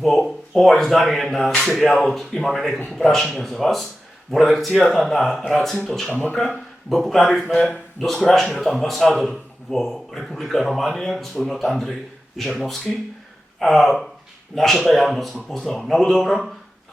Во ова издание на серијалот имаме неколку прашања за вас. Во редакцијата на Racin.mk го поканивме доскорашниот амбасадор во Република Романија, господинот Андреј Жерновски. Нашата јавност го познава многу добро.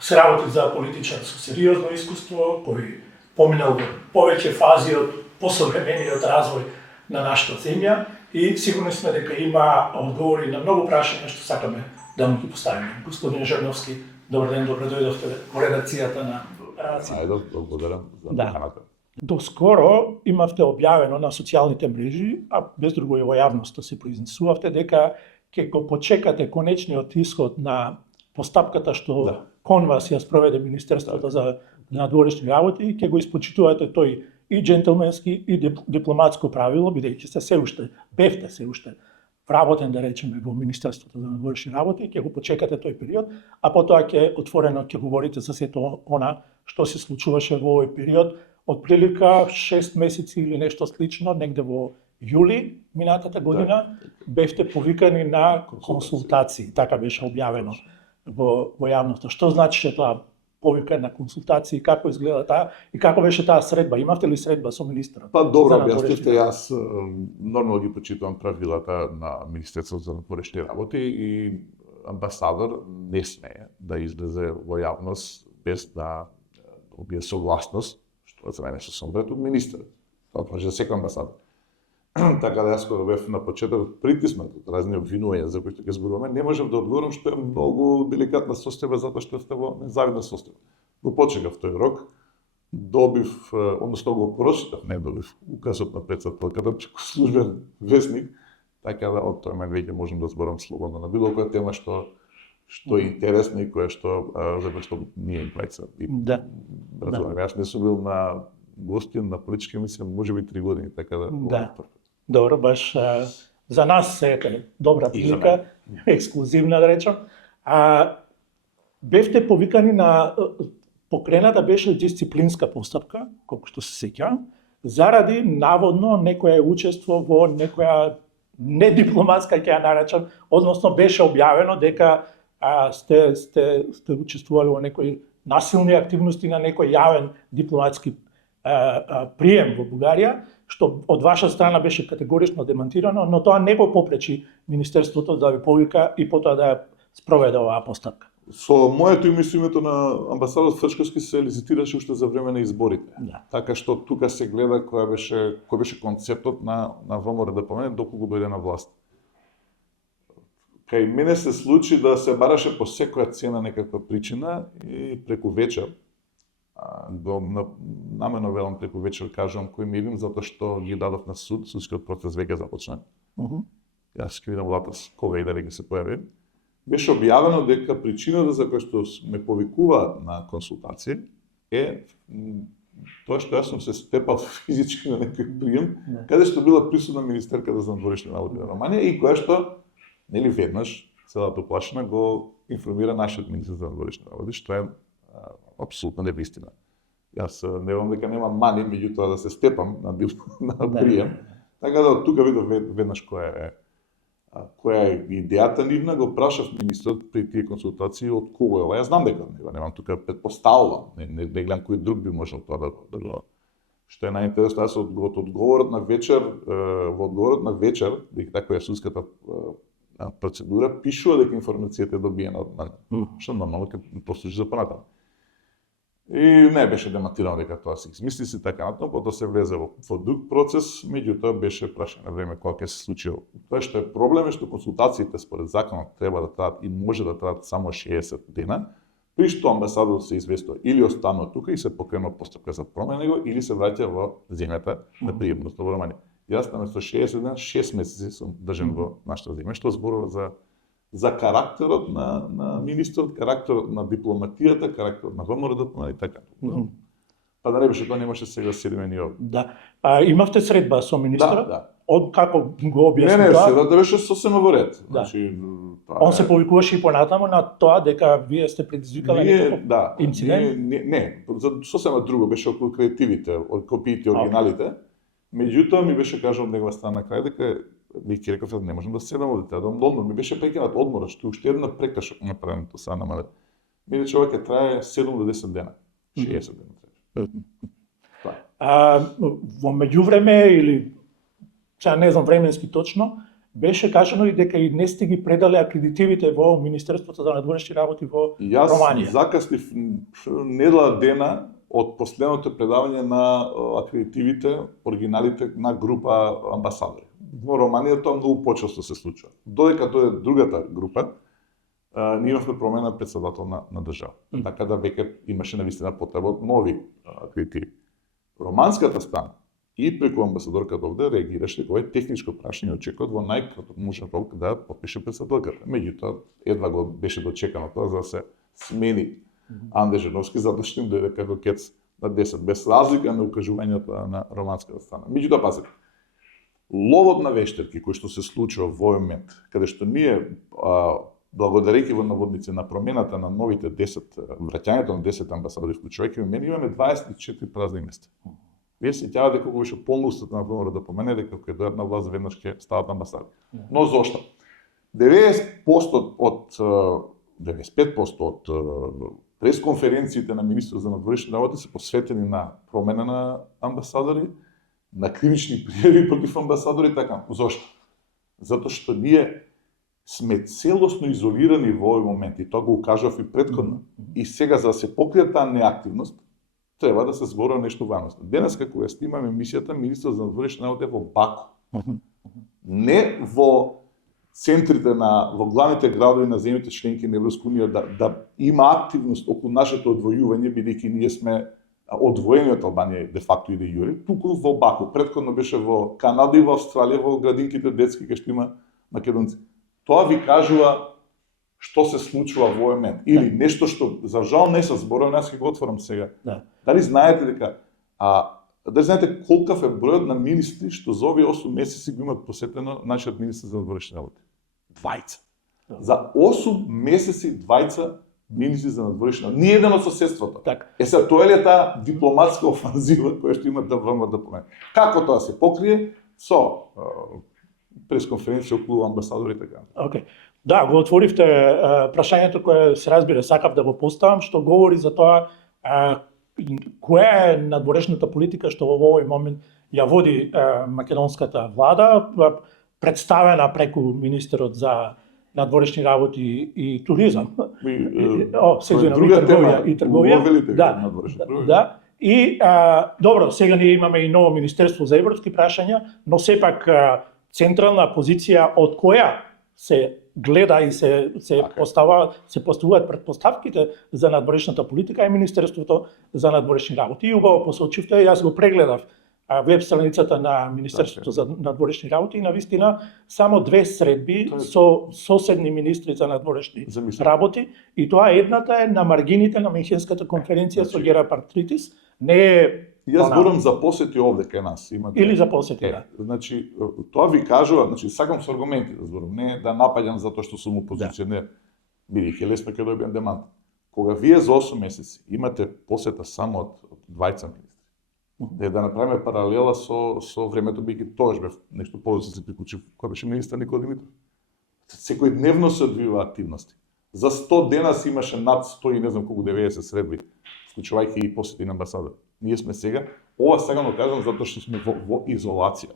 Се работи за политичар со сериозно искуство, кој поминал во повеќе фази од посовремениот развој на нашата земја и сигурни сме дека има одговори на многу прашања што сакаме да му ги поставиме. Господин Жерновски, добар ден, добро дојдовте во редакцијата на Racin. Ајде, благодарам за поканата. Доскоро имавте објавено на социјалните мрежи, а без друго и во јавноста се произнесувавте дека ќе го почекате конечниот исход на постапката што кон вас ја спроведе Министерството за надворешни работи и ќе го испочитувате тој и џентелменски и дипломатско правило, бидејќи бевте се уште вработен, да речеме, во Министерството за надворешни работи, ќе го почекате тој период, а потоа ќе отворено ќе говорите за сето она што се случуваше во овој период, од прилика 6 месеци или нешто слично, негде во јули минатата година, бевте повикани на консултации, така беше објавено во јавноста. Што значи тоа повика на консултации, како изгледа таа и како беше таа средба? Имавте ли средба со министерот? Па добро објаснивте, јас нормално ги почитувам правилата на Министерството за надворешни работи и амбасадор не смее да излезе во јавност без да добие согласност, што за мене што сум пред министер. Тоа може за секој амбасадор. Така да јас кога бев на почеток притиснат од разни обвинувања за кои што ќе зборуваме, не можев да одговорам што е многу деликатна состојба затоа што сте во незавидна состојба. Го почекав тој рок, добив, односно го прочитав, не добив указот на претседателката, службен весник, така да од тој момент веќе можам да зборам слободно на било која тема што е интересна и која што за која што ние имплеца. Да. Разбирам, јас не сум бил на гостин на политичка емисија можеби 3 години, така да. Да. Добро, баш за нас е добра прилика, ексклузивна да речам. Бевте повикани на покрената беше дисциплинска постапка, колку што се сеќавам, заради наводно некое учество во некоја недипломатска, ќе ја наречам, односно беше објавено дека сте учествували во некои насилни активности на некој јавен дипломатски прием во Бугарија, што од ваша страна беше категорично демантирано, но тоа не го попречи Министерството да ви повика и потоа да ја спроведе оваа постапка. Со моето име и со името на амбасадор Фрчковски се лицитираше уште за време на изборите. Да. Така што тука се гледа кој беше концептот на ВМРО ДПМН доколку дојде на власт. Кај мене се случи да се бараше по секоја цена некаква причина и преку вечер, намерно велам преку вечер кажувам кој ми затоа што ги дадов на суд, судскиот процес веќе започна. Јас ќе видам влата кога и дали ќе се појави. Беше објавено дека причината за која што ме повикува на консултации е тоа што јас сум се степал физички на некој прием, каде што била присутна министерката за надворешни работи на Романија и која што нели веднаш целата уплашена го информира нашиот министер за надворешни работи, што е апсолутно невистина. Јас не верувам дека нема мани меѓутоа да се степам на прием. Така да од тука видов веднаш која е идејата нивна, го прашав министрот при тие консултации од кого е ова. Јас знам дека немам тука предпоставувам, не гледам кој друг би можел тоа да го. Што е најинтересно, јас од одговорот на вечер, во одговорот на вечер, дека така е судската процедура, пишува дека информацијата е добиена од мене. Што нормално ќе послужи за понатаму. И не беше демантирано дека тоа се измисли си така натаму, потоа се влезе во друг процес, меѓутоа беше прашање на време кога ќе се случи. Тоа што е проблем е што консултациите според законот треба да траат и може да траат само 60 дена, при што амбасадорот се известува или останува тука и се покренува постапка за промена него или се враќа во земјата на приемност во Романија. Јас наместо 60 дена 6 месеци сум држан во нашата земја, што зборува за карактерот на министерот, карактерот на дипломатијата, карактерот на ВМРО и така. Па да не беше тоа, немаше сега седиме ни овде. Да. Имавте средба со министерот? Да. Од како го објасни тоа? тоа? Седата беше сосема во ред. Да. Значи, Он се повикуваше и понатаму на тоа дека вие сте предизвикале некој инцидент? Не, за сосема друго беше околу креативите, од копиите, оригиналите. Меѓутоа ми беше кажано од негова страна на крај дека би ќе реков не можам да седам овде, треба да одмор. Ми беше прекинат одморот, што уште една прекашок направен тоа са намале. Ми рече ова ќе трае 7 до 10 дена. 60 дена трае. Во меѓувреме или сега не знам временски точно, беше кажано и дека и не сте ги предале акредитивите во Министерството за надворешни работи во Романија. Јас закаснив недела дена од последното предавање на акредитивите, оригиналите на група амбасадори. Во Романија тоа многу почесто се случува. Додека дојде другата група, ние имавме промена председател на држава. Така да веќе имаше навистина потреба од нови акредитиви. Романската страна и преку амбасадорката овде реагираше дека овој техничко прашање очекуваат во најкраток можен рок да подпише председателката. Меѓутоа, едва го беше дочекано тоа за да се смени Анде Женовски, затоа што им дојде како кец на 10, без разлика на укажувањето на романската страна. Меѓутоа, пазите, ловот на вештерки кој што се случува во овој момент, каде што ние благодарејќи во наводници на промената на новите 10, враќањето на 10 амбасадори, вклучувајќи мене, имаме 24 празни места. Вие се сеќавате колку беше полно устата на промора да помене дека кога дојдат на власт веднаш ќе стават амбасадори. Но зошто? 90% од 95% од пресконференциите на министрот за надворешни работи се посветени на промена на амбасадори, на кривични пријави против амбасадори, така. Зошто? Затоа што ние сме целосно изолирани во овој момент и тоа го кажав и претходно. И сега за да се покрие таа неактивност, треба да се зборува нешто важно. Денеска кога снимаме емисијата, министрот за надворешни работи во Баку. Не во центрите во главните градови на земјите членки на Европска унија да има активност околу нашето одвојување, бидејќи ние сме одвоени од Албанија де факто и де јуре, туку во Баку. Претходно беше во Канада и во Австралија, во градинките детски кај што има македонци. Тоа ви кажува што се случува во овој момент. Или нешто што за жал не се зборува, јас ќе го отворам сега. Дали знаете дека дали знаете колкав е бројот на министри што за овие 8 месеци го имат посетено нашиот министер за надворешни работи? 20. За 8 месеци 20 министри за надворешни работи. Ни еден од соседството. Сега тоа е таа дипломатска офанзива која што има да помене. Како тоа се покрие? Со пресконференција околу амбасадори и така. Да, го отворивте прашањето кое се разбира сакав да го поставам, што говори за тоа која е надворешната политика што во овој момент ја води македонската влада, представена преку министерот за надворешни работи и туризам. И трговија. Да. И добро, сега ние имаме и ново министерство за европски прашања, но сепак централна позиција од која се гледа и се поставуваат претпоставките за надворешната политика е Министерството за надворешни работи. И убаво посочивте, јас го прегледав веб страницата на Министерството за надворешни работи и навистина само 2 средби со соседни министри за надворешни работи и тоа едната е на маргините на Мюнхенската конференција со Герапартритис. Не е Јас зборам за посети овде кај нас. Или за посети, да. Значи, тоа ви кажува, сакам со аргументи да зборам, не да напаѓам затоа што сум опозиционер, бидејќи лесно ќе добиам демант. Кога вие за 8 месеци имате посета само од 20 министри, да направиме паралела со времето, бидејќи тогаш бев нешто повеќе се приклучив, кога беше министар Никола Димитров. Секојдневно се одвива активности. За 100 дена си имаше над 100 и не знам колку 90 средби, вклучувајќи и посети на амбасадор. Ние сме сега, ова сега го кажам затоа што сме во изолација.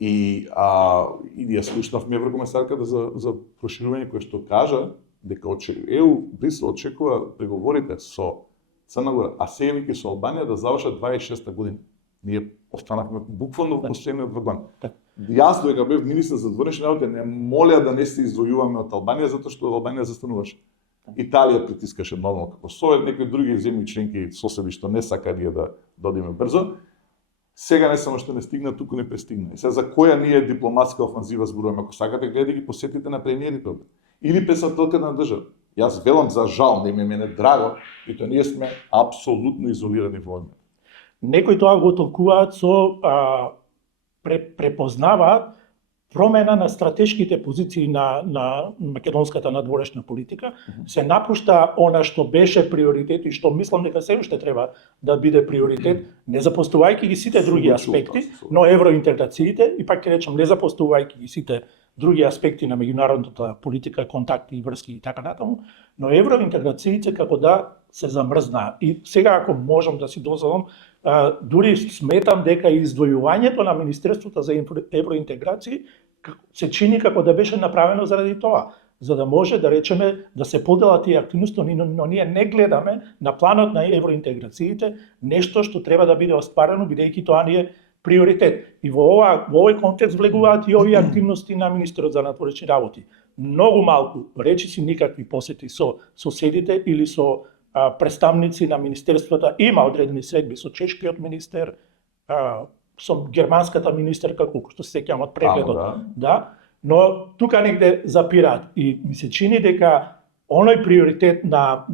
И ја слушнавме еврокомесарката за проширување кој што кажа дека ЕУ Брисел очекува преговорите со Црна Гора, а сега веќе со Албанија да завршат 26-та година. Ние останавме буквално во последниот вагон. Јас додека бев министер за надворешни работи не молеа да не се издвојуваме од Албанија затоа што Албанија застануваше. Италија притискаше нормално како Совет, некои други земји членки соседи што не сакалија да одиме брзо. Сега не само што не стигна, туку не пристигна. И сега за која ние дипломатска офанзива зборуваме? Ако сакате, гледајте ги посетите на премиерите овде. Или председателка на држава. Јас велам за жал, не мене драго, и тоа ние сме апсолутно изолирани во овој. Некои тоа го толкуваат со препознаваат промена на стратешките позиции на македонската надворешна политика, се напушта она што беше приоритет и што мислам дека се уште треба да биде приоритет, не запоставувајќи ги сите други аспекти, но евроинтеграциите, и пак ќе речам, не запоставувајќи ги сите други аспекти на меѓународната политика, контакти и врски и така натаму, но евроинтеграциите како да се замрзнаа. И сега ако можам да си дозволам, дури сметам дека издвојувањето на Министерството за евроинтеграција се чини како да беше направено заради тоа, за да може да речеме да се поделат тие активности, но ние не гледаме на планот на евроинтеграциите нешто што треба да биде остварено, бидејќи тоа ни е приоритет. И во овој контекст влегуваат и овие активности на министерот за надворешни работи. Многу малку, речиси никакви посети со соседите или со представници на министерствата, има одредени средби со чешкиот министер, со германската министерка, колку што се сеќавам од прегледот. Да, но тука негде запираат и ми се чини дека оној приоритет на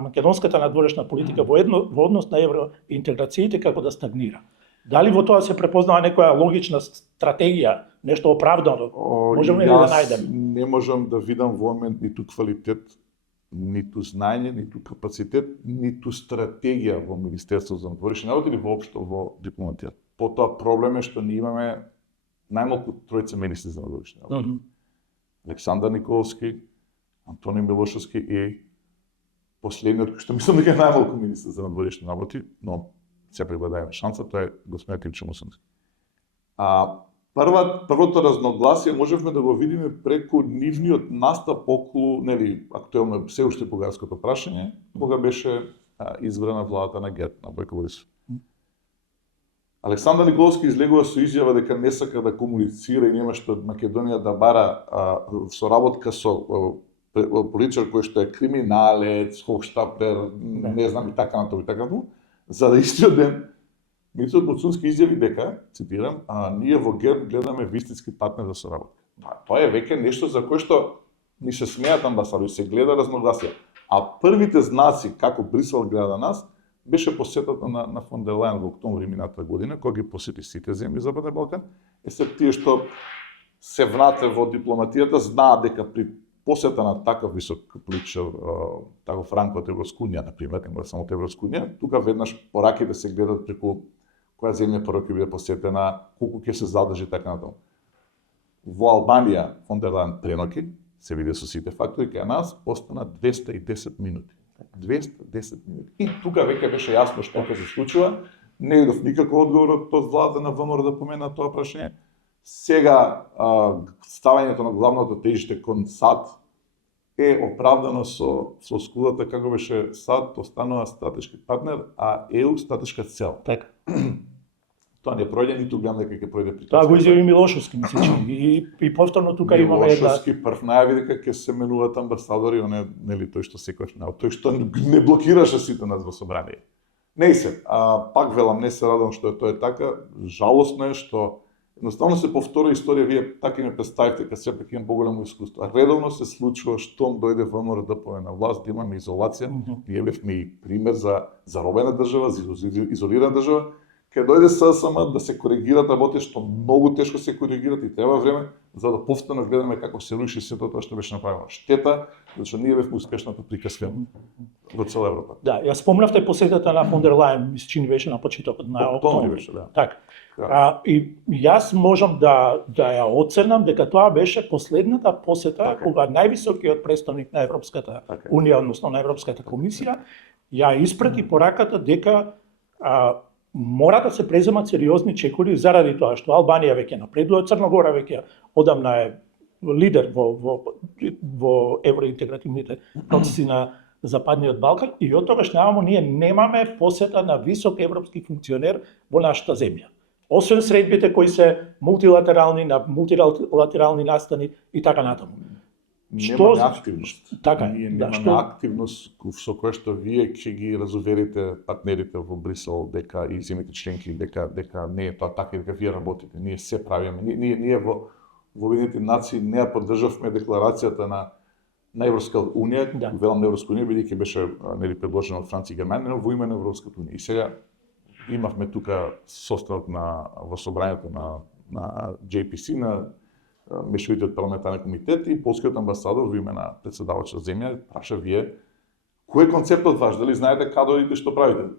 македонската надворешна политика во однос на евроинтеграциите како да стагнира. Дали во тоа се препознава некоја логична стратегија, нешто оправдано? Можеме ли да најдеме? Не можам да видам во момент ниту квалитет, ниту знаење, ниту капацитет, ниту стратегија во Министерството за надворешни работи или воопшто во дипломатијата. Потоа проблем е што ние имаме најмалку тројца министри за надворешни работи. Александар Николовски, Антони Милошевски и последниот, кој што мислам дека е најмалку министер за надворешни работи, но сепак го дајме шанса, тоа е господин Тимчо Мусунски. Првото разногласие можевме да го видиме преку нивниот настап околу, нели, актуелно се уште бугарското прашање, кога беше избрана владата на ГЕРБ, на Бојко Борисов. Александар Николовски излегува со изјава дека не сака да комуницира и нема што Македонија да бара соработка со политичар кој што е криминалец, хохштаплер, не знам и така натаму, за да истиот ден министерот Муцунски изјави дека, цитирам, ние во ГЕРБ гледаме вистински партнер за соработка. Тоа е веќе нешто за кое што ни се смеат амбасадори, се гледа разногласие. А првите знаци како Брисел гледа нас беше посетата на фон дер Лајен во октомври минатата година, кога ги посети сите земји Западен Балкан. Сед тие што се внатре во дипломатијата знаат дека при посета на такав висок политичар, таков ранг од Европска унија, например, не мора само од Европска унија, тука веднаш пораките се гледат преку која земја прво ќе биде посетена, колку ќе се задржи така натаму. Во Албанија фон дер Лајен преноки, се види со сите фактори, кај нас остана 210 минути. 210 минути. И тука веќе беше јасно што ќе се случува. Не идов никако одговор од владата на ВМРО да помена тоа прашање. Сега ставањето на главното тежиште кон САД е оправдано со скудата како беше САД останува стратешки партнер, а ЕУ стратешка цел. Така. Тоа не пројде, ниту гледам дека ќе пројде при тоа го изјави Милошевски, ми се чини. И повторно тука имаме Милошевски прв најави дека ќе се менуваат амбасадори, нели тој што секогаш тој што не блокираше сите нас во собрание. Не се, пак велам, не се радам што тоа е така, жалосно е што едноставно се повтори историја, вие така ме представите, кога сепак имам поголемо искуство. Редовно се случува штом дојде ВМРО на власт, да имаме изолација, ние бевме и пример за заробена држава, за изолирана држава, кога дојде ССМ да се коригират работи што многу тешко се коригират и треба време за да повторно гледаме како се руши сето тоа што беше направено. Штета, зашто ние бевме успешното приказка во цела Европа. Да, ја спомнавте посетата на фон дер Лајен, ми се чини беше на почетокот на октомври беше, да. Така. И јас можам да ја оценам дека тоа беше последната посета кога највисокиот представник на Европската унија, односно на Европската комисија, ја испрати пораката дека мора да се преземат сериозни чекори заради тоа што Албанија веќе напредува, Црна веќе одамна е лидер во евроинтегративните процеси на Западниот Балкан и од тогаш наваму ние немаме посета на висок европски функционер во нашата земја. Освен средбите кои се мултилатерални, на мултилатерални настани и така натаму. Немаме активност. Така, ние немаме активност со која што вие ќе ги разуверите партнерите во Брисел дека и земјите членки дека не е тоа така и дека вие работите. Ние се правиме. Ние во Обединетите нации не ја поддржавме декларацијата на Европска унија, велам на Европска унија бидејќи беше нели предложена од Франција и Германија, но во име на Европската унија. И сега имавме тука состанок во собранието на JPC, на Мешовитиот парламентарен комитет, и полскиот амбасадор во име на претседавача земја праша вие кој е концептот ваш, дали знаете каде одите, што правите.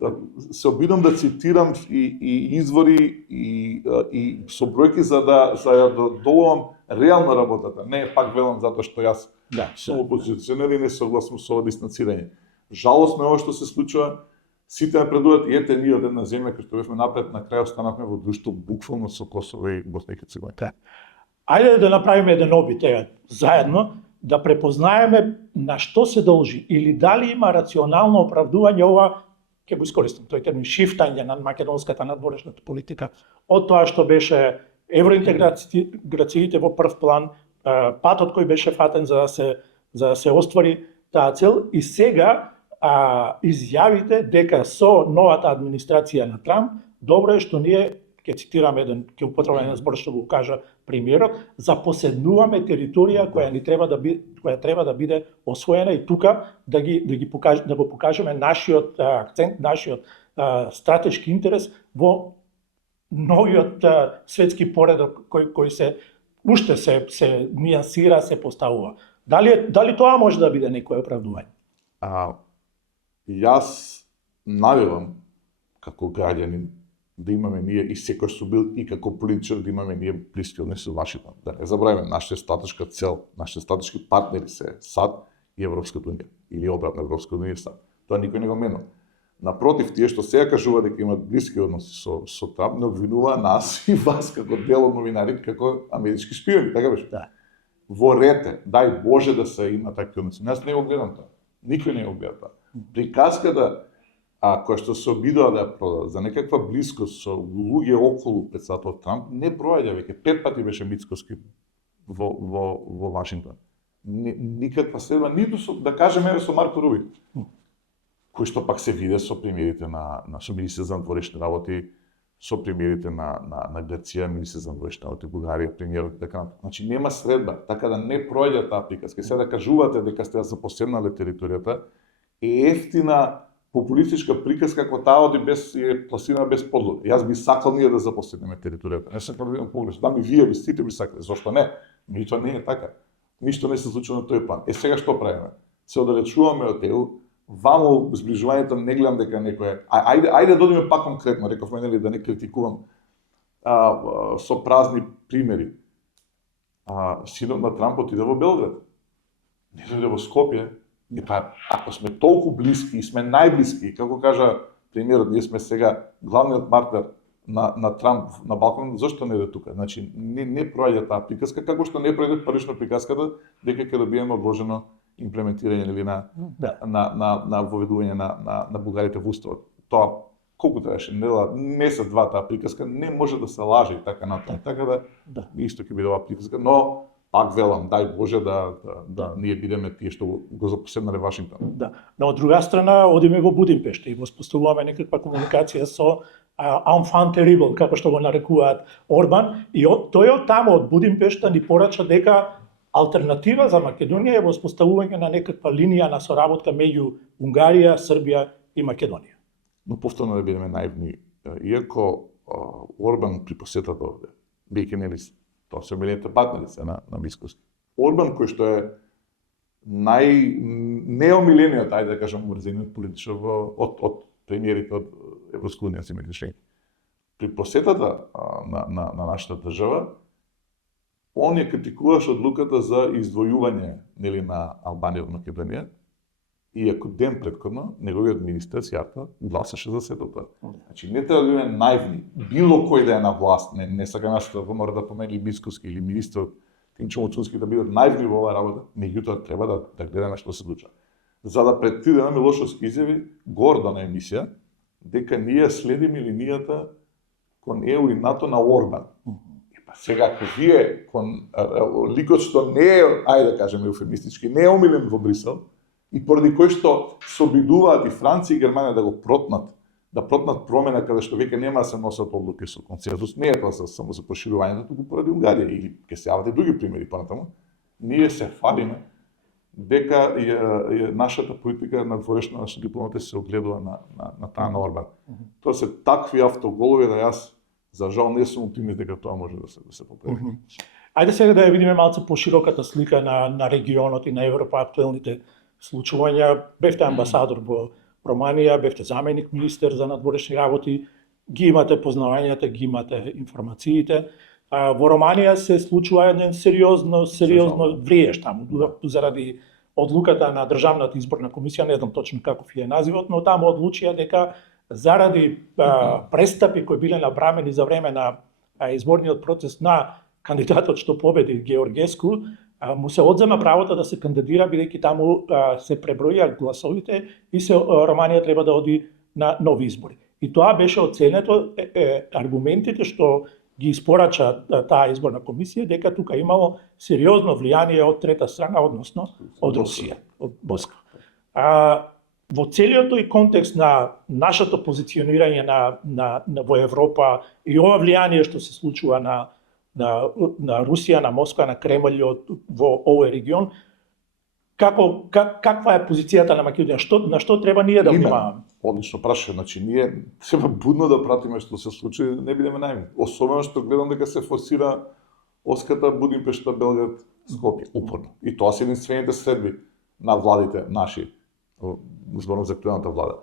Се обидам да цитирам и извори и со бројки за да добувам реална работата. Не пак велам затоа што јас сум опозиционер и не согласувам со дистанцирање. Жалосно е ова што се случува. Сите напредуваат и ете ние од една земја која што бевме напред, на крај останавме во друштво буквално со Косово и Босна и Херцеговина. Ајде да направиме еден обид заедно, да препознаеме на што се должи или дали има рационално оправдување ова, ќе го искористам тој термин, шифтање на македонската надворешната политика од тоа што беше евроинтеграциите во прв план, патот кој беше фатен за да се оствари таа цел, и сега изјавите дека со новата администрација на Трамп, добро е што ние, ќе цитирам ќе употребам еден збор што го кажа премиерот, запоседнуваме територија која треба да биде освоена, и тука да го покажеме нашиот акцент, нашиот стратешки интерес во новиот светски поредок кој се уште се нијансира, се поставува. Дали тоа може да биде некое оправдување? Јас навивам како граѓанин да имаме ние, и секој што бил и како политичар, да имаме ние блиски односи со Вашингтон. Да не забравиме, нашата стратешка цел, нашите стратешки партнери се САД и Европската унија, или обратно Европската унија и САД. Тоа никој не го менува. Напротив, тие што сега кажува дека имаат блиски односи со Трамп, не обвинува нас и вас како дел од новинарите како амерички шпиони, така беше. Да. Во рете, дај Боже да се има такви односи. Јас не го гледам тоа. Никој не го гледа тоа. Приказката која што се обидува да ја продаде за некаква блискост со луѓе околу претседателот Трамп, не проаѓа веќе. 5 пати беше Мицкоски во Вашингтон. Никаква следба, ниту со, да кажеме, со Марко Руби, кој што пак се виде со премиерите со министри за надворешни работи, со премиерите на Грција, министри за надворешни работи, Бугарија, премиерот, така натаму. Значи нема следба, така да не проаѓа таа приказка. Сега да кажувате дека сте запоседнале територијата, е ефтина популистичка приказка како таа оди е пласирана без подлога. Јас би сакал ние да запоседнеме територијата. Не сакам да имам погрешно. Да, вие би сите би сакале. Зошто не? Тоа не е така. Ништо не се случува на тој план. Сега што правиме? Се оддалечуваме од ЕУ. Ваму зближувањето не гледам дека некој ајде да одиме пак конкретно, рековме нели да не критикувам со празни примери. Синот на Трамп отиде во Белград. Не дојде во Скопје. И па, ако сме толку блиски и сме најблиски, како кажа премиерот, ние сме сега главниот партнер на Трамп на Балкан, зошто не иде тука? Значи, не проаѓа таа приказка, како што не проаѓа парично приказката дека ќе добиеме одложено имплементирање или на воведување на бугарите во уставот. Тоа колку требаше, месец два таа приказка, не може да се лаже и така натаму. Така да исто ќе биде оваа приказка, но пак велам, дај Боже да ние бидеме тие што го запоседнале Вашингтон. Да. Но од друга страна, одиме во Будимпешта и воспоставуваме некаква комуникација со enfant terrible, како што го нарекуваат Орбан, и тој од таму, од Будимпешта, ни порача дека алтернатива за Македонија е воспоставување на некаква линија на соработка меѓу Унгарија, Србија и Македонија. Но повторно да бидеме наивни, иако Орбан при посетата овде, бијќи нели тоа се омилените партнери се на Мицкоски. Орбан кој што е неомилениот, ајде да кажам, мрзениот политичар од премиерите од Европска унија, се мислеше. При посетата на нашата држава, он ја критикуваше одлуката за издвојување нели на Албанија од Македонија, иако ден претходно неговиот министер Сјарта гласаше за сето тоа. Значи не треба да бидеме наивни. Било кој да е на власт, не сакам јас да мора да помени Мицкоски или министрот Тимчо Мочунски да бидат наивни во оваа работа, меѓутоа треба да гледаме што се случува. За да пред 3 дена Милошовски изјави гордо на емисија дека ние следиме линијата кон ЕУ и НАТО на Орбан. Сега, ако вие кон ликот што не е, ајде да кажеме еуфемистички, не е омилен во Брисел, и поради кој што се обидуваат и Франција и Германија да го протнат, да протнат промена каде што веќе нема да се носат одлуки со консензус, не е тоа само за проширувањето, туку поради Унгарија, или ќе се јават и други примери понатаму, ние се фалиме дека нашата политика на надворешна нашата дипломатија се огледува на таа на Орбан. Тоа се такви автоголови да јас За жал не сум оптимист дека тоа може да се поправи. Ајде сега да ја видиме малку пошироката слика на регионот и на Европа, актуелните случувања. Бевте амбасадор во Романија, бевте заменик министер за надворешни работи, ги имате познавањата, ги имате информациите. Во Романија се случува еден сериозно вриеш таму, заради одлуката на Државната изборна комисија, не знам точно каков е називот, но таму одлучија дека заради престапи кои биле направени за време на изборниот процес на кандидатот што победи Георгеску, му се одзема правото да се кандидира, бидејќи таму се пребројаат гласовите и Романија треба да оди на нови избори. И тоа беше оценето аргументите што ги испорача таа изборна комисија, дека тука имало сериозно влијание од трета страна, односно од Русија, од Москва. Во целиот тој контекст на нашето позиционирање во Европа и ова влијание што се случува на Русија, на Москва, на Кремљ во овој регион, каква е позицијата на Македонија? На што треба ние да внимаваме? Одлично прашање, значи ние треба будно да пратиме што се случи, не бидеме наивни. Особено што гледам дека се форсира оската Будимпешта, Белград, Скопје, упорно. И тоа се единствените средби на владите наши, зборно за актуелната влада.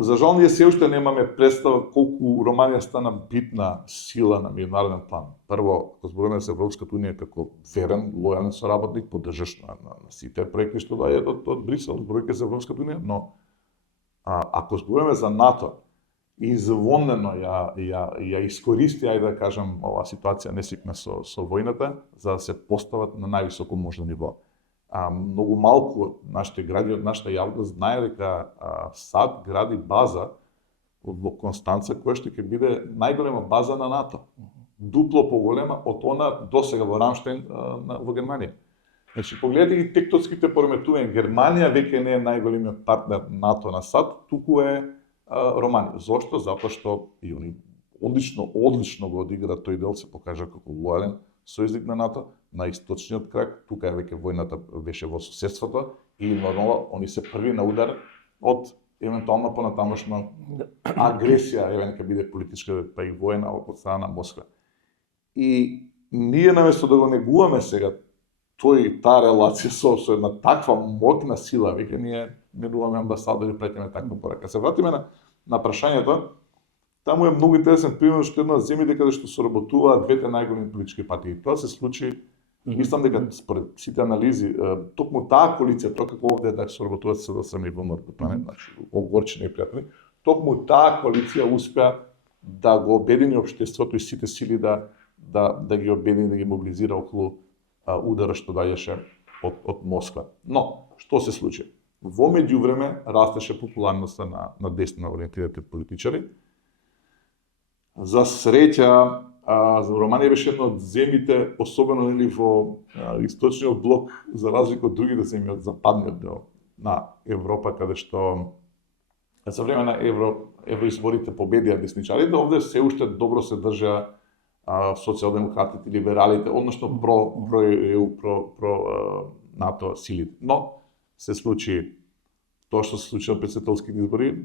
За жал ние се уште немаме представа колку Романија стана битна сила на меѓународен план. Прво, ако збориме за Европската унија како верен, лојален соработник, поддржаш на сите проекти што доаѓаат од Брисел, збориме за Европската унија, но ако збориме за НАТО, извонено ја искористи, ајде да кажам, оваа ситуација несигна со војната, за да се постават на највисоко можно ниво. Многу малку од нашите граѓани, од нашата јавност знае дека САД гради база во Констанца, која што ќе биде најголема база на НАТО. Дупло поголема од она досега во Рамштайн во Германија. Значи, погледате ги тектонските пореметувања. Германија веќе не е најголемиот партнер НАТО на САД, туку е Романија. Зошто? Затоа што и они одлично го одигра тој дел, се покажа како лојален сојузник на НАТО, на источниот крак, тука е веќе војната беше во соседството и нормално они се први на удар од евентуално понатамошна агресија, нека биде политичка па и војна од страна на Москва. И ние наместо да го негуваме сега таа релација со една таква моќна сила, веќе ние менуваме амбасадори, претиме таква порака. Се вратиме на прашањето. Таму е многу интересен пример што една земја каде што соработуваат двете најголеми политички партии. Тоа се случи, мислам дека според сите анализи, токму таа коалиција, тоа како овде да соработуваат со СДСМ и ВМРО, значи огорчени и пријатни, токму таа коалиција успеа да го обедини општеството и сите сили да ги обедини, да ги мобилизира околу удара што доаѓаше од Москва. Но, што се случи? Во меѓувреме растеше популарноста на десно ориентираните политичари. За среќа, Романија беше една од земјите, особено во источниот блок, за разлика од другите земји од западниот дел на Европа, каде што за време на евроизборите победија десничарите, овде се уште добро се држа социјалдемократите, либералите, односно про-ЕУ, про-НАТО силите. Но се случи тоа што се случи на претседателските избори.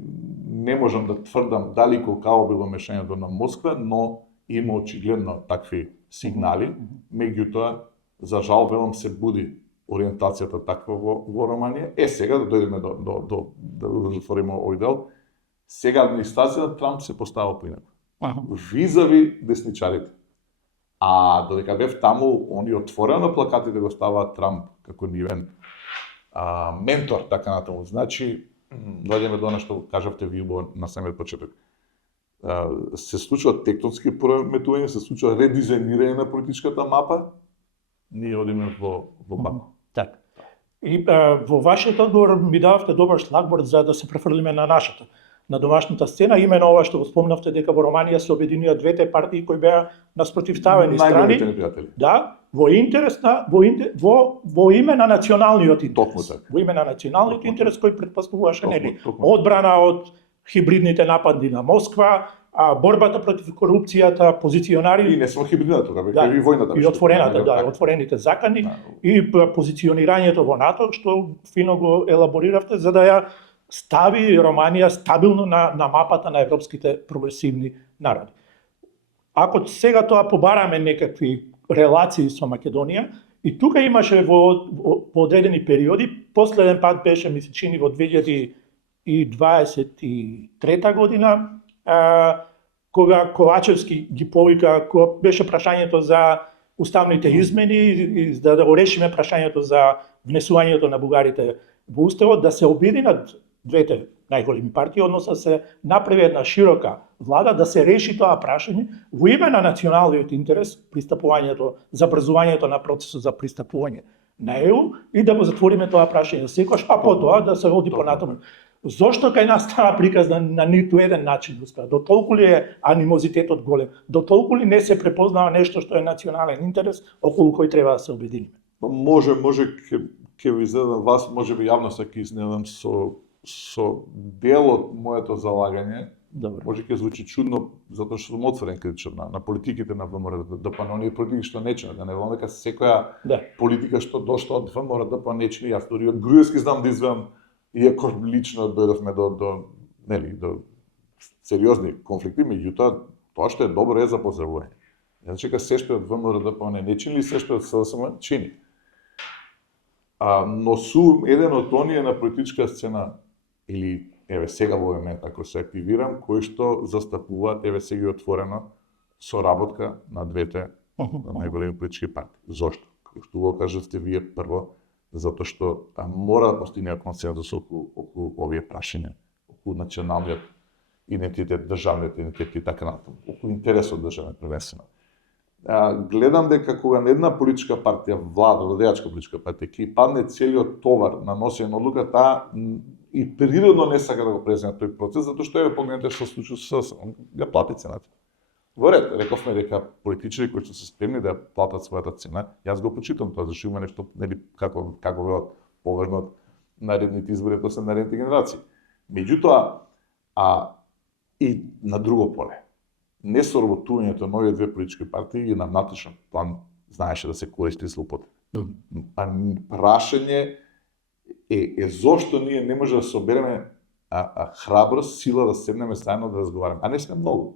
Не можам да тврдам дали колкаво било мешањето на Москва, но има очигледно такви сигнали. Меѓутоа, за жал, велам, се буди ориентацијата таква во Романија. Сега да дојдеме да затвориме овој дел. Сега администрацијата Трамп се постава поинаку. Визави десничарите. Додека бев таму, они отворено плакатите го ставаат Трамп како нивен ментор, така натаму. Значи, дојдеме до она што кажавте ви на самиот почеток. Се случува тектонски пореметување, се случува редизајнирање на политичката мапа, ние одиме во Баку. Така. И во вашиот одговор ми дававте добар шлагборд за да се префрлиме на нашата, на домашната сцена, имено ова што го спомнавте дека во Романија се обединија двете партии кои беа наспротивставени страни. Најголемите непријатели. Да, во интерес на во име на националниот интерес. Во име на националниот интерес кој претпоставуваше нели одбрана од хибридните напади на Москва, борбата против корупцијата, позиционари и не само хибридната, тука веќе и војната. И отворената, отворените закани и позиционирањето во НАТО што фино го елабориравте за да ја стави Романија стабилно на мапата на европските прогресивни народи. ако сега тоа побараме некакви релации со Македонија, и тука имаше во одредени периоди, последен пат беше, ми се чини, во 2023 година, кога Ковачевски ги повика, кога беше прашањето за уставните измени и да го решиме прашањето за внесувањето на бугарите во уставот, да се обединат двете најголеми партии, односно се направи една широка влада да се реши тоа прашање во име на националниот интерес, пристапувањето, забрзувањето на процесот за пристапување на ЕУ и да го затвориме тоа прашање секогаш, а потоа да се води понатаму. Зошто кај нас таа приказ на ниту еден начин успеа? До толку ли е анимозитетот голем? До толку ли не се препознава нешто што е национален интерес околу кој треба да се обединиме? Може ќе ви задам вас, може би јавноста ќе изненадам со дел од моето залагање. Добро. Може ќе звучи чудно затоа што сум отворен критичар на политиките на ВМРО, оние политики што не чинат, да не велам дека секоја политика што дошла од ВМРО не чини. Јас дури од Груевски знам да изведам, иако лично дојдовме до сериозни конфликти, меѓутоа тоа што е добро е за поздравување. Значи дека се што е од ВМРО не чини, се што е од СДСМ чини. Но сум еден од оние на политичка сцена, или еве сега во момент ако се активирам, кои што застапуваат еве сега отворено соработка на двете најголеми политички партии. Зошто? Како што го кажавте вие прво, затоа што мора да постигне консензус околу овие прашања, околу националниот идентитет, државниот идентитет и така натаму, околу интересот државен првенствено. Гледам дека кога на една политичка партија влада, владеачка политичка партија, ќе падне целиот товар на носење на одлука, таа и природно не сака да го преземе тој процес, затоа што погледнете што случи со ја плати цената. Во ред, рековме дека политичари кои што се спремни да платат својата цена, јас го почитам тоа, зашто има нешто, нели, како велат, поважно од наредните избори, тоа се наредните генерации. Меѓутоа, и на друго поле, несоработувањето на овие две политички партии и на внатрешен план знаеше да се користи злоупотреба. Прашање е зошто ние не може да собереме храброст, сила да седнеме заедно да разговараме. А не сме многу.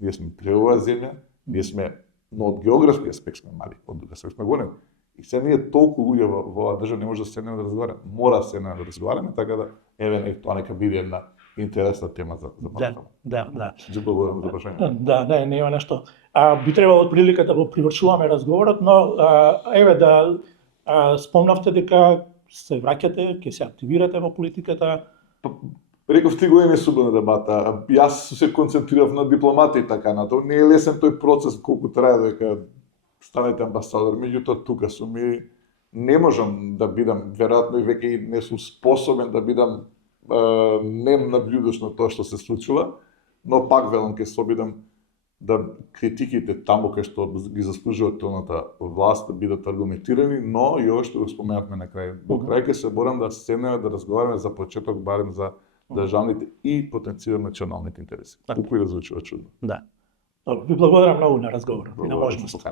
Ние сме превоја земја, ние сме, но од географски аспект сме мали, од друг аспект сме големи. И сега ние толку луѓе во оваа држава не може да седнеме да разговараме. Мора да седнеме да разговараме, така да тоа нека биде една интересна тема за патата. Да. Ќе благодарам за прашање. Да, нема нешто. Би требало од прилика да го привршуваме разговорот, но еве да спомнавте дека се враќате, ќе се активирате во политиката. Реков ти го име субна дебата. Јас се концентрирав на дипломатија и така натаму. Не е лесен тој процес колку трае дека станете амбасадор, меѓутоа тука сум и не можам да бидам, веројатно и веќе не сум способен да бидам нем наблюдаш на тоа што се случува, но пак велам ќе се обидам да критиките таму кај што ги заслужува тоната власт да бидат аргументирани, но и ова што го споменавме на крај. Во крај ќе се борам да седнеме да разговараме за почеток барем за државните и потенцијално националните интереси. Колку и да звучува чудно. Да. Ви благодарам многу на разговорот и на можност.